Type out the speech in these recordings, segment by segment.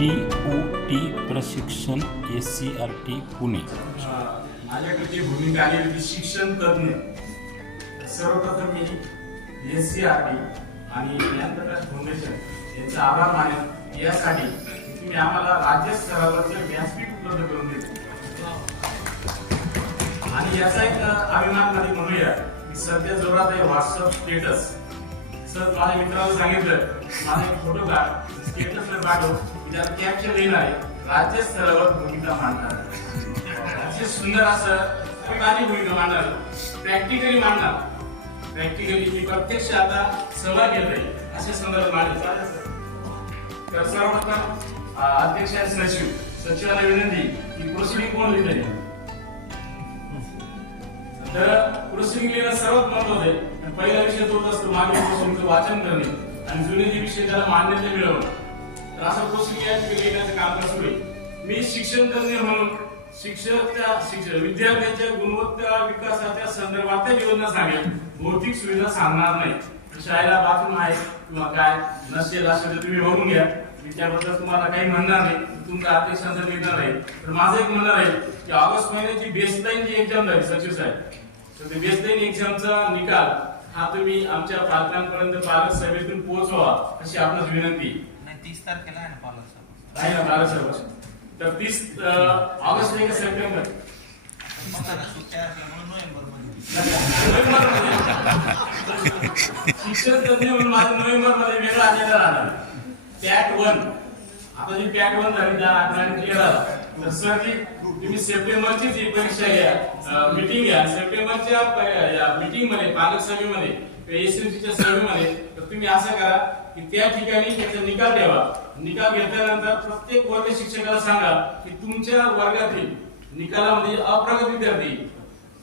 T O T प्रशिक्षण A C R T Pune. माझ्याकडची भूमिका आली होती शिक्षण तज्ज्ञ सर्वप्रथम मी एस सी आर टी आणि ज्ञानप्रकाश फाउंडेशन यांचा आभार मानेन. यासाठी तुम्ही आम्हाला राज्य स्तरावरचे व्यासपीठ उपलब्ध करून देते आणि याचा एक अभिमानमध्ये म्हणूया की सध्या जोरात आहे व्हॉट्सअप स्टेटस सर माझ्या मित्रांना सांगितलं. माझा फोटोग्राफ फोटो काढ. स्टेटसला पाठव. त्यात कॅप्शन लिहिलं आहे. राज्य स्तरावर भूमिका मांडणार. अतिशय सुंदर असं आणि भूमिका मांडणार प्रॅक्टिकली मांडणार. प्रॅक्टिकली मी प्रत्यक्ष आता सहभाग घेत आहे असे संदर्भ मांडले तर सर्वप्रथम अध्यक्ष आणि सचिव. सचिवाला विनंती की प्रोसिडिंग कोण लिहिलेली तर प्रोसिडिंग लिहिणं सर्वात महत्वाचं आहे. आणि पहिला विषय तोच असतो मागील वाचन करणे आणि जुने जे विषय त्याला मान्यता मिळवणं तर असं प्रोसिडिंग लिहिण्याचं काम सुरू आहे मी शिक्षण तज्ञ म्हणून शिक्षकच्या शिक्षक विद्यार्थ्यांच्या गुणवत्ता विकासाच्या संदर्भात योजना सांगेल भौतिक सुविधा सांगणार नाही. शाळेला बाथरूम आहे किंवा काय नसेल असेल तर तुम्ही बघून घ्या. मी त्याबद्दल तुम्हाला काही म्हणणार नाही. तुमचा अपेक्षांचा निर्णय राहील तर माझं एक म्हणणं राहील की ऑगस्ट महिन्याची बेसलाईन जी एक्झाम झाली सचिव साहेब तर ते बेसलाईन एक्झामचा निकाल हा तुम्ही आमच्या पालकांपर्यंत पालक सभेतून पोहोचवा अशी आपणास विनंती. नाही तीस तारखेला आहे ना पालक सभा. आहे ना पालक सभा. तर तीस ऑगस्ट नाही का सप्टेंबर शिक्षण तज्ञ म्हणून माझं नोव्हेंबरमध्ये वेगळा अजेंडा राहणार. पॅट वन आता जी पॅट वन झाली त्या क्लिअर तर तुम्ही सप्टेंबरची जी परीक्षा घ्या मीटिंग घ्या सप्टेंबरच्या मीटिंगमध्ये पालक सभेमध्ये एसएमसीच्या सभेमध्ये तर तुम्ही असं करा की त्या ठिकाणी त्याचा निकाल ठेवा निकाल घेतल्यानंतर प्रत्येक वर्ग शिक्षकाला सांगा की तुमच्या वर्गातील निकालामध्ये अप्रगत विद्यार्थी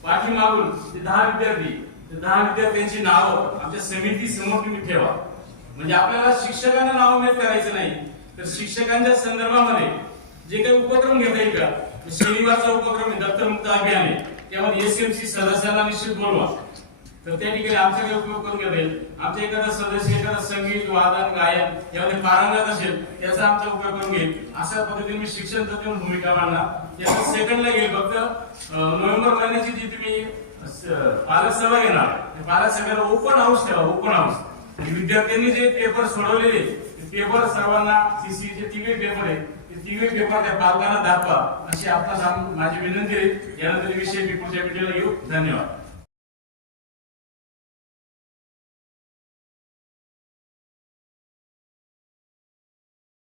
पाठीमागून ते दहा विद्यार्थी ते दहा विद्यार्थ्यांची नावं आमच्या समिती समोर तुम्ही ठेवा. म्हणजे आपल्याला शिक्षकांना नाव उमेद करायचं नाही. तर शिक्षकांच्या संदर्भामध्ये जे काही उपक्रम घेता येईल का? शनिवारचा उपक्रम आहे दत्तमुक्त अभियान आहे. त्यामध्ये एसएमसी सदस्यांना निश्चित बोलवा. तर त्या ठिकाणी आमच्याकडे उपयोग करून घेता येईल. आमच्या एखादा सदस्य एखादा संगीत वादन गायन यामध्ये पारंगत असेल त्याचा आमचा उपयोग करून घेईल. अशा पद्धतीने मी शिक्षण तत्व भूमिका मांडणार. याचा सेकंडला घेईल फक्त नोव्हेंबर महिन्याची जी तुम्ही पालक सभा घेणार पालक सभेला ओपन हाऊस ठेवा ओपन हाऊस विद्यार्थ्यांनी जे पेपर सोडवलेले पेपर सर्वांना सीसी जे तिघे पेपर आहे. म्हणजे तिघे पेपर त्या पालकांना दाखवा. अशी आपला माझी विनंती आहे. यानंतर विषय मी पुढच्या व्हिडिओला घेऊ. धन्यवाद.